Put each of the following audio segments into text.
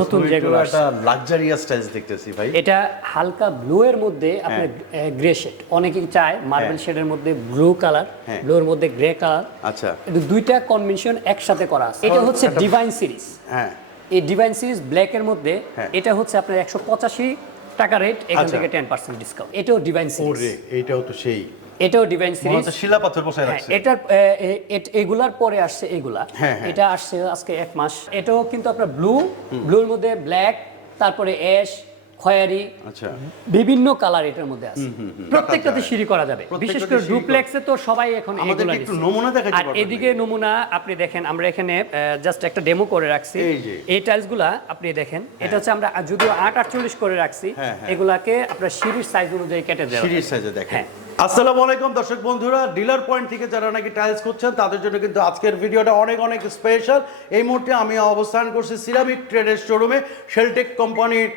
নতুন যেগুলো একটা লাক্সারিয়াস টাইলস দেখতেছি ভাই। এটা হালকা ব্লু এর মধ্যে আপনার গ্রে শেড অনেকেই চায় মার্বেল শেডের মধ্যে ব্লু কালার হ্যাঁ। ব্লু এর মধ্যে গ্রে কালার আচ্ছা। দুইটা কম্বিনেশন একসাথে করা আছে। এটা হচ্ছে ডিভাইন সিরিজ হ্যাঁ। এই ডিভাইন সিরিজ ব্ল্যাক এর মধ্যে হ্যাঁ। এটা হচ্ছে আপনার একশো পঁচাশি টাকা রেট এখান আচ্ছা। থেকে টেন পার্সেন্ট ডিসকাউন্ট এটাও ডিভাইন সিরিজ ওরে এইটাও তো সেই। এটাও ডিভাইন সিরিজ শিলা পাথর বসায় হ্যাঁ, রাখছে। এটার এ, এ- এগুলার পরে আসছে এগুলা। হ্যাঁ, হ্যাঁ। এটা আসছে আজকে এক মাস। এটাও কিন্তু আপনার ব্লু ব্লুর মধ্যে ব্ল্যাক তারপরে অ্যাশ খয়েরি আচ্ছা। বিভিন্ন কালার এটার মধ্যে আছে। প্রত্যেকটাতে সিঁড়ি করা যাবে। বিশেষ করে ডুপ্লেক্সে তো সবাই এখন আমাদেরকে একটু নমুনা দেখাতে আর এদিকে নমুনা আপনি দেখেন আমরা এখানে জাস্ট একটা ডেমো করে রাখছি। এই যে। এই টাইলসগুলা আপনি দেখেন। এটা হচ্ছে আমরা যদিও আট আটচল্লিশ করে রাখছি। এগুলাকে আপনার সিঁড়ির সাইজ অনুযায়ী কেটে দেওয়া সিরিজ সাইজে দেখেন। আসসালামু আলাইকুম দর্শক বন্ধুরা। ডিলার পয়েন্ট থেকে যারা নাকি টাইলস করছেন তাদের জন্য কিন্তু আজকের ভিডিওটা অনেক অনেক স্পেশাল এই মুহূর্তে আমি অবস্থান করছি সিরামিক ট্রেডের শোরুমে শেলটেক কোম্পানির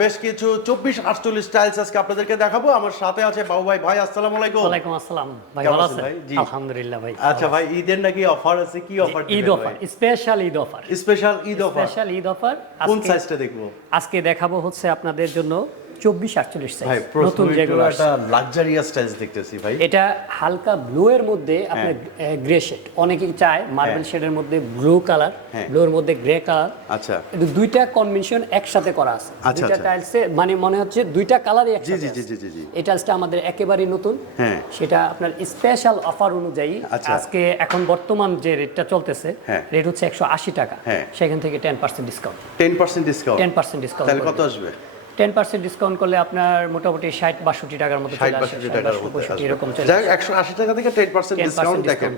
বেশ কিছু চব্বিশ আটচল্লিশ টাইলস আজকে আপনাদেরকে দেখাবো। আমার সাথে আছে বাবু ভাই ভাই আসসালামু আলাইকুম। ওয়ালাইকুম আসসালাম। ভাই ভালো আছেন ভাই? জি। আলহামদুলিল্লাহ ভাই আচ্ছা ভাই ঈদের নাকি অফার আছে? কি offer Eid offer special Eid offer special Eid offer special Eid offer কোন সাইজটা দেখব? আজকে দেখাবো হচ্ছে আপনাদের জন্য চব্বিশ আটচল্লিশ সাইজ নতুন যেগুলো লাক্সারিয়াস টাইলস দেখতেছি ভাই। এটা হালকা ব্লু এর মধ্যে আপনার গ্রে শেড অনেকেই চায় মার্বেল হ্যাঁ। শেডের মধ্যে ব্লু কালার হ্যাঁ। ব্লু এর মধ্যে গ্রে কালার আচ্ছা। দুইটা কম্বিনেশন একসাথে করা আছে। আচ্ছা, দুইটা আচ্ছা। টাইলসে মানে মনে হচ্ছে দুইটা কালারই একসাথে জি জি জি জি এই টাইলসটা আমাদের একেবারেই নতুন। হ্যাঁ। সেটা আপনার স্পেশাল অফার অনুযায়ী আচ্ছা। আজকে এখন বর্তমান যে রেটটা চলতেছে হ্যাঁ। রেট হচ্ছে একশো আশি টাকা। হ্যাঁ। সেখান থেকে ten percent discount ten percent discount ten percent discount কত আসবে? টেন পার্সেন্ট ডিসকাউন্ট করলে আপনার মোটামুটি ষাট বাষট্টি টাকার মতো ষাট বাষট্টি টাকার 62, মধ্যে 65 আসবে। এরকম একশো আশি টাকা থেকে টেন পার্সেন্ট ডিসকাউন্ট দেখেন।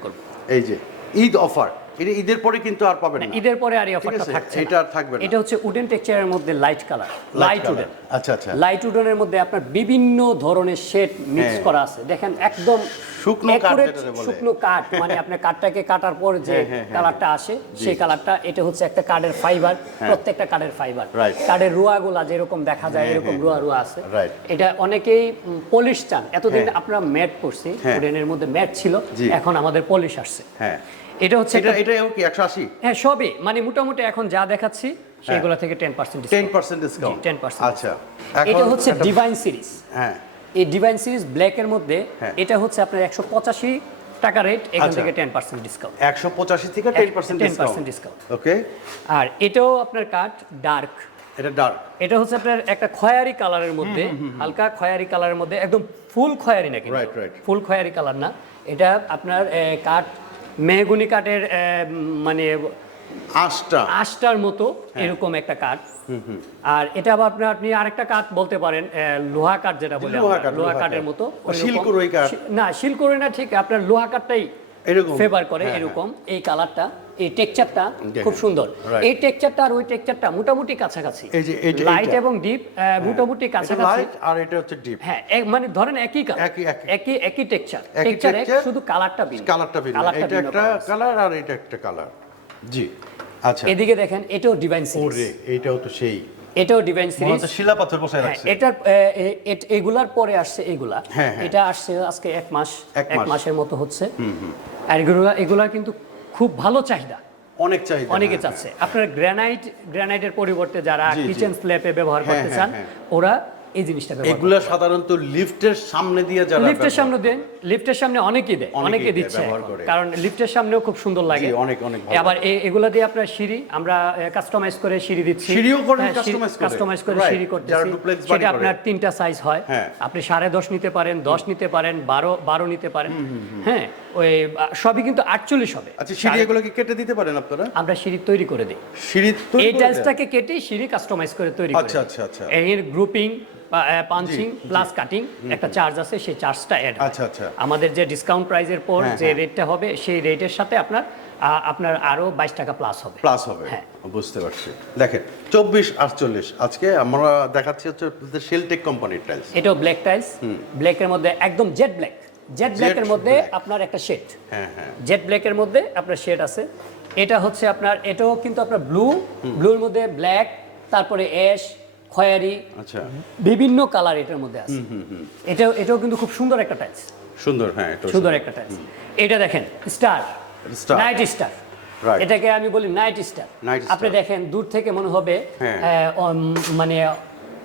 এই যে ঈদ অফার। এটা ঈদের পরে কিন্তু আর পাবেন না। ঈদের পরে আর এই অফারটা থাকছে এটা আর থাকবে না। এটা হচ্ছে উডেন টেক্সচারের মধ্যে লাইট কালার লাইট উডেন আচ্ছা আচ্ছা। লাইট উডেনের মধ্যে আপনার বিভিন্ন ধরনের শেড মিক্স হ্যাঁ। করা আছে। দেখেন একদম শুকনো কাঠ। শুকনো কাঠ। মানে আপনি কাঠটাকে কাটার পর যে হ্যাঁ, হ্যাঁ, হ্যাঁ, কালারটা আসে সেই কালারটা এটা হচ্ছে একটা কাঠের ফাইবার প্রত্যেকটা কাঠের ফাইবার. কাঠের রুয়াগুলা যেরকম দেখা যায় এরকম রুয়া রুয়া আছে। এটা অনেকেই পলিশ চান। এতদিন। আপনারা ম্যাট করছি। উডেনের মধ্যে ম্যাট ছিল। এখন আমাদের পলিশ আসছে। হ্যাঁ। এটা হচ্ছে এটা এটা কি একশো আশি? হ্যাঁ সবই। মানে মোটামুটি এখন যা দেখাচ্ছি সেগুলো থেকে ten percent ten percent discount 10% আচ্ছা। এটা হচ্ছে ডিভাইন সিরিজ হ্যাঁ। এই ডিভাইন সিরিজ ব্ল্যাক এর মধ্যে হ্যাঁ। এটা হচ্ছে আপনার একশো পঁচাশি টাকা রেট এখান আচ্ছা। থেকে টেন পার্সেন্ট ডিসকাউন্ট একশো পঁচাশি থেকে টেন পার্সেন্ট 10% ডিসকাউন্ট ওকে আর এটাও আপনার কাঠ ডার্ক এটা ডার্ক এটা হচ্ছে আপনার একটা খয়ারি কালারের মধ্যে হালকা খয়ারি কালারের মধ্যে একদম ফুল খয়ারি নাকি? Right, right. ফুল খয়ারি কালার না। এটা আপনার কাঠ মেহগুনি কাঠের মানে আশটা। আষ্টার মতো হ্যাঁ। এরকম একটা কাঠ। আর এটা আবার আপনার আপনি আরেকটা কাঠ বলতে পারেন লোহা কাঠ যেটা বলে লোহা কাঠের মতো শিলকুরই কাঠ। না শিলকুরই না ঠিক আপনার লোহা কাঠটাই এরকম। ফেভার করে হ্যাঁ, এরকম এই কালারটা এই টেক্সচারটা দেখেন। খুব সুন্দর. এই টেক্সচারটা আর ওই টেক্সচারটা মোটামুটি কাছাকাছি। এই যে- লাইট এবং ডিপ মোটামুটি কাছাকাছি। আর এটা হচ্ছে ডিপ হ্যাঁ মানে ধরেন একই কালার একই- একই। টেক্সচার texture, শুধু কালারটা ভিন্ন। কালারটা ভিন্ন। এটা একটা কালার আর এটা একটা কালার জি আচ্ছা। এদিকে দেখেন এটাও ডিভাইন সিরিজ ওরে এইটাও তো সেই। এটাও ডিভাইন সিরিজ শিলা পাথর বসায় হ্যাঁ, রাখছে। এটার এগুলার পরে আসছে এগুলা। হ্যাঁ, হ্যাঁ। এটা আসছে আজকে এক মাস। এক এক মাসের মতো হচ্ছে। আর এগুলা এগুলা কিন্তু খুব ভালো চাহিদা। অনেক চাহিদা অনেকে হ্যাঁ, চাচ্ছে আপনার গ্রানাইট গ্রানাইটের পরিবর্তে যারা। কিচেন স্ল্যাপে ব্যবহার হ্যাঁ, করতে হ্যাঁ, চান হ্যাঁ। ওরা এই জিনিসটা এগুলা সাধারণত লিফটের সামনে দিয়ে যারা লিফটের সামনে দেন লিফটের সামনে অনেকেই দেয় অনেকে দিচ্ছে। কারণ লিফটের সামনেও খুব সুন্দর লাগে। অনেক, অনেক আবার এগুলা দিয়ে আপনার সিঁড়ি আমরা কাস্টমাইজ করে সিঁড়ি দিচ্ছি। সিঁড়িও করেন করে? কাস্টমাইজ করে সিঁড়ি করতে বাড়ি সেটা আপনার তিনটা সাইজ হয়। হ্যাঁ। আপনি সাড়ে দশ নিতে পারেন দশ নিতে পারেন বারো বারো নিতে পারেন। হ্যাঁ ওই সবই কিন্তু আটচল্লিশ হবে। আচ্ছা সিঁড়ি এগুলো কি কেটে দিতে পারেন আপনারা? আমরা সিঁড়ি তৈরি করে দিই। সিঁড়ি এই টাইলসটাকে কেটে সিঁড়ি কাস্টমাইজ করে তৈরি করে আচ্ছা, আচ্ছা, আচ্ছা। এর গ্রুপিং পাঞ্চিং প্লাস কাটিং একটা চার্জ আছে সেই চার্জটা অ্যাড আচ্ছা, আচ্ছা। আমাদের যে ডিসকাউন্ট প্রাইজের পর হ্যাঁ, যে হ্যাঁ। রেটটা হবে সেই রেটের সাথে আপনার আপনার আরও বাইশ টাকা প্লাস হবে। প্লাস হবে। হ্যাঁ। বুঝতে পারছি। দেখেন চব্বিশ আটচল্লিশ। আজকে আমরা দেখাচ্ছি হচ্ছে শেলটেক কোম্পানির টাইলস এটাও ব্ল্যাক টাইলস ব্ল্যাকের মধ্যে একদম জেড ব্ল্যাক জেড ব্ল্যাকের মধ্যে আপনার একটা শেড হ্যাঁ হ্যাঁ। জেড ব্ল্যাকের মধ্যে আপনার শেড আছে। এটা হচ্ছে আপনার এটাও কিন্তু আপনার ব্লু ব্লুর মধ্যে ব্ল্যাক তারপরে অ্যাশ খয়েরি। আচ্ছা। বিভিন্ন কালার এটার মধ্যে আছে। এটাও এটাও কিন্তু খুব সুন্দর একটা টাইলস সুন্দর হ্যাঁ এটা সুন্দর একটা টাইলস এটা দেখেন স্টার। Night star. এটাকে আমি বলি নাইট স্টার আপনি দেখেন দূর থেকে মনে হবে হ্যাঁ। মানে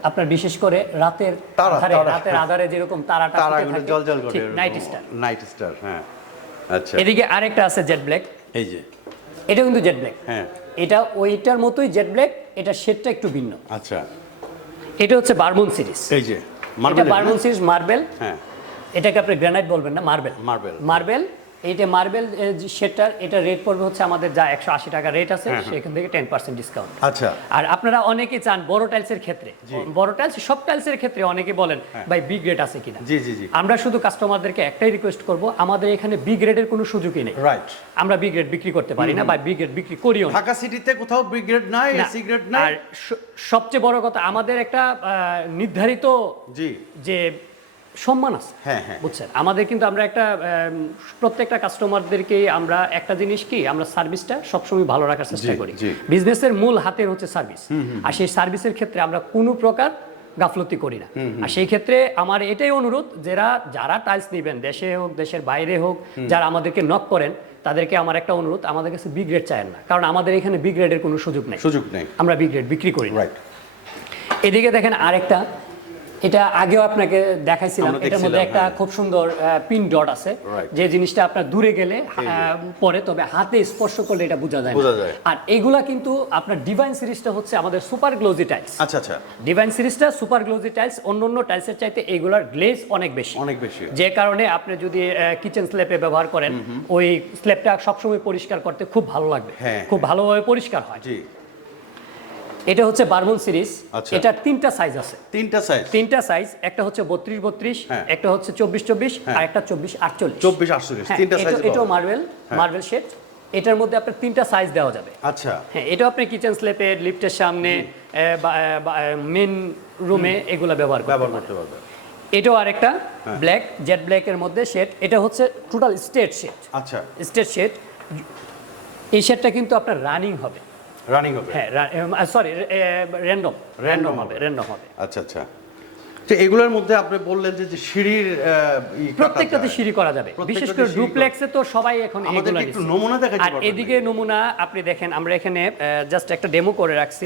আপনার বিশেষ করে রাতের আধারে রাতের আধারে যেরকম তারাটা তারা ফুটে জল জল করে নাইট স্টার নাইট স্টার হ্যাঁ। আচ্ছা। এদিকে আরেকটা আছে জেট ব্ল্যাক এই যে। এটা কিন্তু জেট ব্ল্যাক হ্যাঁ। এটা ওইটার মতোই জেট ব্ল্যাক এটা শেডটা একটু ভিন্ন। আচ্ছা। এটা হচ্ছে বারমুন সিরিজ এই যে এটা মার্বেল বারমুন সিরিজ মার্বেল হ্যাঁ। এটাকে আপনি গ্রানাইট বলবেন না মার্বেল মার্বেল মার্বেল এইটা মার্বেল শেডটার এটা রেট পড়বে হচ্ছে আমাদের যা একশো আশি টাকা রেট আছে সেখান থেকে টেন পার্সেন্ট ডিসকাউন্ট আচ্ছা। আর আপনারা অনেকেই চান বড় টাইলসের ক্ষেত্রে। বড় টাইলস সব টাইলসের ক্ষেত্রে অনেকে বলেন ভাই বি গ্রেড আছে কিনা? জি জি জি। আমরা শুধু কাস্টমারদেরকে একটাই রিকোয়েস্ট করব আমাদের এখানে বি গ্রেডের কোনো সুযোগই নেই। রাইট আমরা বি গ্রেড বিক্রি করতে পারি না বা বি গ্রেড বিক্রি করিও না। ঢাকা সিটিতে কোথাও ব্রিগেড নাই না। এসি গ্রেড নাই। আর সবচেয়ে বড় কথা আমাদের একটা নির্ধারিত জি। যে সম্মান আছে হ্যাঁ, হ্যাঁ। বুঝছেন? আমাদের কিন্তু আমরা একটা প্রত্যেকটা কাস্টমারদেরকে আমরা একটা জিনিস কি আমরা সার্ভিসটা সবসময় ভালো রাখার চেষ্টা করি। বিজনেসের মূল হাতের হচ্ছে সার্ভিস আর সেই সার্ভিসের ক্ষেত্রে আমরা কোনো প্রকার গাফলতি করি না। আর সেই ক্ষেত্রে আমার এটাই অনুরোধ যারা যারা টাইলস নেবেন দেশে হোক দেশের বাইরে হোক যারা আমাদেরকে নক করেন তাদেরকে আমার একটা অনুরোধ আমাদের কাছে বি গ্রেড চায় না। কারণ আমাদের এখানে বি গ্রেডের কোনো সুযোগ নেই। সুযোগ নেই। আমরা বি গ্রেড বিক্রি করি রাইট এদিকে দেখেন আরেকটা এটা আগেও আপনাকে দেখাইছিলাম এটার মধ্যে একটা হ্যাঁ। খুব সুন্দর পিন ডট আছে যে জিনিসটা আপনার দূরে গেলে পরে তবে হাতে স্পর্শ করলে এটা বোঝা যায়। আর এগুলা কিন্তু আপনার ডিভাইন সিরিজটা হচ্ছে আমাদের সুপার গ্লোজি টাইলস আচ্ছা আচ্ছা। ডিভাইন সিরিজটা সুপার গ্লোজি টাইলস অন্য অন্য টাইলসের চাইতে এগুলার গ্লেজ অনেক বেশি। অনেক বেশি। যে কারণে আপনি যদি কিচেন স্ল্যাপে ব্যবহার করেন ওই স্ল্যাবটা সবসময় পরিষ্কার করতে খুব ভালো লাগবে। হ্যাঁ, খুব ভালোভাবে পরিষ্কার হয়। জি। এটা হচ্ছে বারমুন সিরিজ। আচ্ছা। এটার তিনটা সাইজ আছে। তিনটা সাইজ তিনটা সাইজ একটা হচ্ছে বত্রিশ বত্রিশ হ্যাঁ। একটা হচ্ছে চব্বিশ চব্বিশ আর একটা চব্বিশ আটচল্লিশ। চব্বিশ আটচল্লিশ হ্যাঁ, তিনটা সাইজ এটাও মার্বেল মার্বেল শেড এটার মধ্যে আপনার তিনটা সাইজ দেওয়া যাবে। আচ্ছা। হ্যাঁ এটাও আপনি কিচেন স্ল্যাপের লিফটের সামনে মেন রুমে এগুলো ব্যবহার করতে ব্যবহার। করতে পারবে এটাও আরেকটা হ্যাঁ। ব্ল্যাক জেড ব্ল্যাকের মধ্যে শেড এটা হচ্ছে টোটাল স্টেট শেড আচ্ছা। স্টেট শেড এই শেডটা কিন্তু আপনার রানিং হবে। রানিং হবে হ্যাঁ সরি র্যান্ডম র্যান্ডম হবে। র্যান্ডম হবে। আচ্ছা আচ্ছা। তো এগুলোর মধ্যে আপনি বললেন যে যে সিঁড়ির প্রত্যেকটাতে সিঁড়ি করা যাবে। বিশেষ করে ডুপ্লেক্সে তো সবাই এখন একটু নমুনা দেখাইতে আর এদিকে নমুনা আপনি দেখেন আমরা এখানে জাস্ট একটা ডেমো করে রাখছি।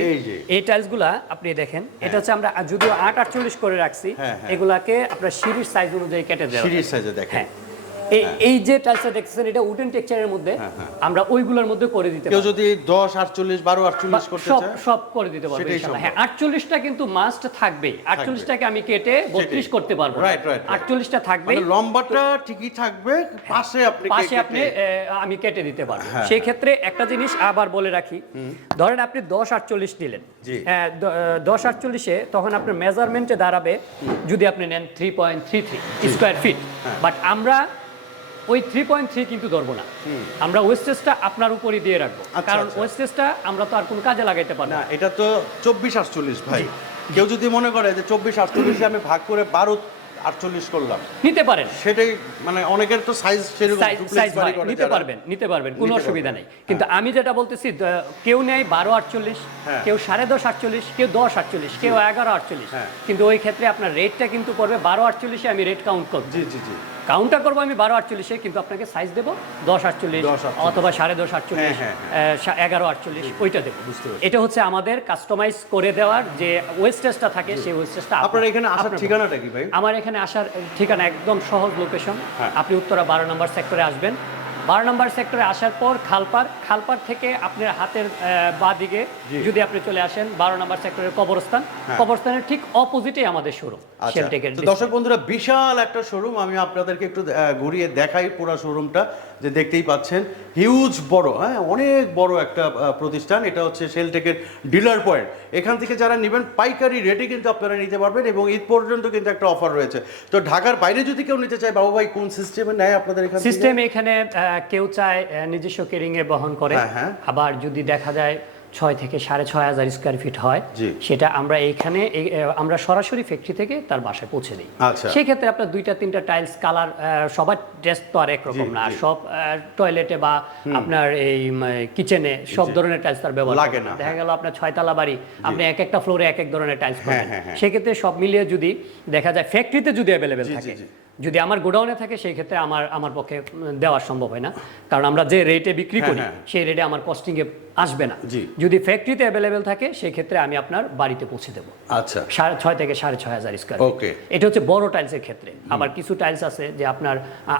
এই টাইলসগুলা আপনি দেখেন এটা হচ্ছে আমরা যদিও আট আটচল্লিশ করে রাখছি হ্যাঁ, হ্যাঁ। এগুলাকে আপনার সিঁড়ির সাইজ অনুযায়ী কেটে দেওয়া সিঁড়ির সাইজে দেখেন। হ্যাঁ। এই এই যে টাইলসটা দেখতেছেন এটা উডেন টেক্সচারের মধ্যে আমরা ওইগুলোর মধ্যে করে দিতে হ্যাঁ, কেউ যদি দশ আটচল্লিশ বারো আটচল্লিশ করতে সব চায় সব করে দিতে পারব ইনশাআল্লাহ। সম্ভব। হ্যাঁ আটচল্লিশটা কিন্তু মাস্ট থাকবে। আটচল্লিশটাকে আমি কেটে বত্রিশ করতে পারব Right, right, right. আটচল্লিশটা থাকবে। মানে লম্বাটা ঠিকই থাকবে পাশে আপনি পাশে আপনি আমি কেটে দিতে পারব। হ্যাঁ, সেই ক্ষেত্রে একটা জিনিস আবার বলে রাখি। ধরেন আপনি দশ আটচল্লিশ দিলেন জি। হ্যাঁ, দ- দশ আটচল্লিশে তখন আপনার মেজারমেন্টে দাঁড়াবে। যদি আপনি নেন three point three three square feet হ্যাঁ। বাট আমরা ওই থ্রি পয়েন্ট থ্রি কিন্তু ধরবো না। আমরা ওয়েস্টেজটা আপনার উপরই দিয়ে রাখব। আচ্ছা, কারণ আচ্ছা। ওয়েস্টেজটা আমরা তো আর কোনো কাজে লাগাইতে পারব না এটা তো চব্বিশ আটচল্লিশ ভাই। কেউ যদি মনে করে যে চব্বিশ আটচল্লিশে আমি ভাগ করে বারো আটচল্লিশ করলাম নিতে পারেন। সেটাই মানে অনেকের তো সাইজ সেরকম হয়, নিতে পারবেন নিতে পারবেন কোনো অসুবিধা নেই। কিন্তু আমি যেটা বলতেছি কেউ নেয় বারো আটচল্লিশ হ্যাঁ। কেউ সাড়ে দশ আটচল্লিশ কেউ দশ আটচল্লিশ কেউ এগারো আটচল্লিশ। হ্যাঁ। কিন্তু ওই ক্ষেত্রে আপনার রেটটা কিন্তু পড়বে বারো আটচল্লিশে আমি রেট কাউন্ট করব। জি জি জি। কাউন্টার করব আমি বারো আটচল্লিশে কিন্তু আপনাকে সাইজ দেবো দশ আটচল্লিশ অথবা সাড়ে দশ আটচল্লিশ হ্যাঁ, সা- এগারো আটচল্লিশ ওইটা দেবো। এটা হচ্ছে আমাদের কাস্টমাইজ করে দেওয়ার যে ওয়েস্টেজটা থাকে সেই ওয়েস্টেজটা আপনার এখানে আসার ঠিকানাটা কি ভাই? আমার এখানে আসার ঠিকানা একদম সহজ লোকেশন হ্যাঁ। আপনি উত্তরা বারো নম্বর সেক্টরে আসবেন। বারো নম্বর সেক্টরে আসার পর খালপার খালপার থেকে আপনার হাতের বা দিকে যদি আপনি চলে আসেন বারো নম্বর সেক্টরের কবরস্থান। কবরস্থানের ঠিক অপোজিটে আমাদের শোরুম আচ্ছা। দর্শক বন্ধুরা বিশাল একটা শোরুম আমি আপনাদেরকে একটু ঘুরিয়ে দেখাই পুরো শোরুমটা যে দেখতেই পাচ্ছেন। হিউজ বড় হ্যাঁ অনেক বড় একটা প্রতিষ্ঠান। এটা হচ্ছে সেলটেকের ডিলার পয়েন্ট এখান থেকে যারা নেবেন পাইকারি রেটে কিন্তু আপনারা নিতে পারবেন এবং ঈদ পর্যন্ত কিন্তু একটা অফার রয়েছে। তো ঢাকার বাইরে যদি কেউ নিতে চায় বাবু ভাই কোন সিস্টেমে নেয় আপনাদের এখান? সিস্টেম এখানে কেউ চায় নিজস্ব কেরিং এ বহন করে। হ্যাঁ, হ্যাঁ। আবার যদি দেখা যায় ছয় থেকে সাড়ে ছয় হাজার স্কোয়ার ফিট হয় সেটা আমরা এইখানে আমরা সরাসরি ফ্যাক্টরি থেকে তার বাসায় পৌঁছে দিই। আচ্ছা। সেই ক্ষেত্রে আপনার দুইটা তিনটা টাইলস কালার সবার টেস্ট তো আর একরকম না। সব টয়লেটে বা আপনার এই কিচেনে সব ধরনের টাইলস তার ব্যবহার লাগে না, দেখা গেল আপনার ছয়তলা বাড়ি আপনি এক একটা ফ্লোরে এক এক ধরনের টাইলস পাবেন হ্যাঁ, হ্যাঁ। সেক্ষেত্রে সব মিলিয়ে যদি দেখা যায় ফ্যাক্টরিতে যদি অ্যাভেলেবেল থাকে। যদি আমার গোডাউনে থাকে সেই ক্ষেত্রে আমার আমার পক্ষে দেওয়া সম্ভব হয় না কারণ আমরা যে রেটে বিক্রি হ্যাঁ, করি হ্যাঁ। সেই রেটে আমার কস্টিংয়ে আসবে না। যদি ফ্যাক্টরিতে অ্যাভেলেবেল থাকে সেই ক্ষেত্রে আমি আপনার বাড়িতে পৌঁছে দেবো। আচ্ছা। সাড়ে ছয় থেকে সাড়ে ছয় হাজার স্কোয়ার Okay. এটা হচ্ছে বড় টাইলসের ক্ষেত্রে। আবার কিছু টাইলস আছে যে আপনার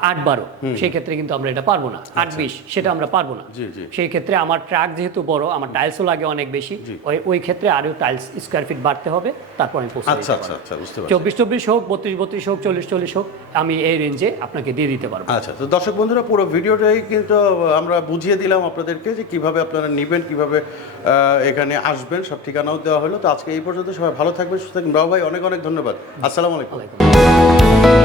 আট বারো। সেই ক্ষেত্রে কিন্তু আমরা এটা পারব না। আট বিশ সেটা আমরা পারব না। আচ্ছা। সেই ক্ষেত্রে আমার ট্রাক যেহেতু বড় আমার টাইলসও লাগে অনেক বেশি। ওই ওই ক্ষেত্রে আরও টাইলস স্কোয়ার ফিট বাড়তে হবে। তারপর আমি পৌঁছে আচ্ছা আচ্ছা আচ্ছা বুঝতে পারছি। চব্বিশ চব্বিশ হোক বত্রিশ বত্রিশ হোক চল্লিশ চল্লিশ হোক আমি এই রেঞ্জে আপনাকে দিয়ে দিতে পারব। আচ্ছা তো দর্শক বন্ধুরা পুরো ভিডিওটাই কিন্তু আমরা বুঝিয়ে দিলাম আপনাদেরকে যে কীভাবে আপনারা নেবেন কীভাবে এখানে আসবেন, সব ঠিকানাও দেওয়া হলো। তো আজকে এই পর্যন্ত সবাই ভালো থাকবেন, সুস্থ থাকবেন। ভাই, অনেক অনেক ধন্যবাদ। আসসালামু আলাইকুম।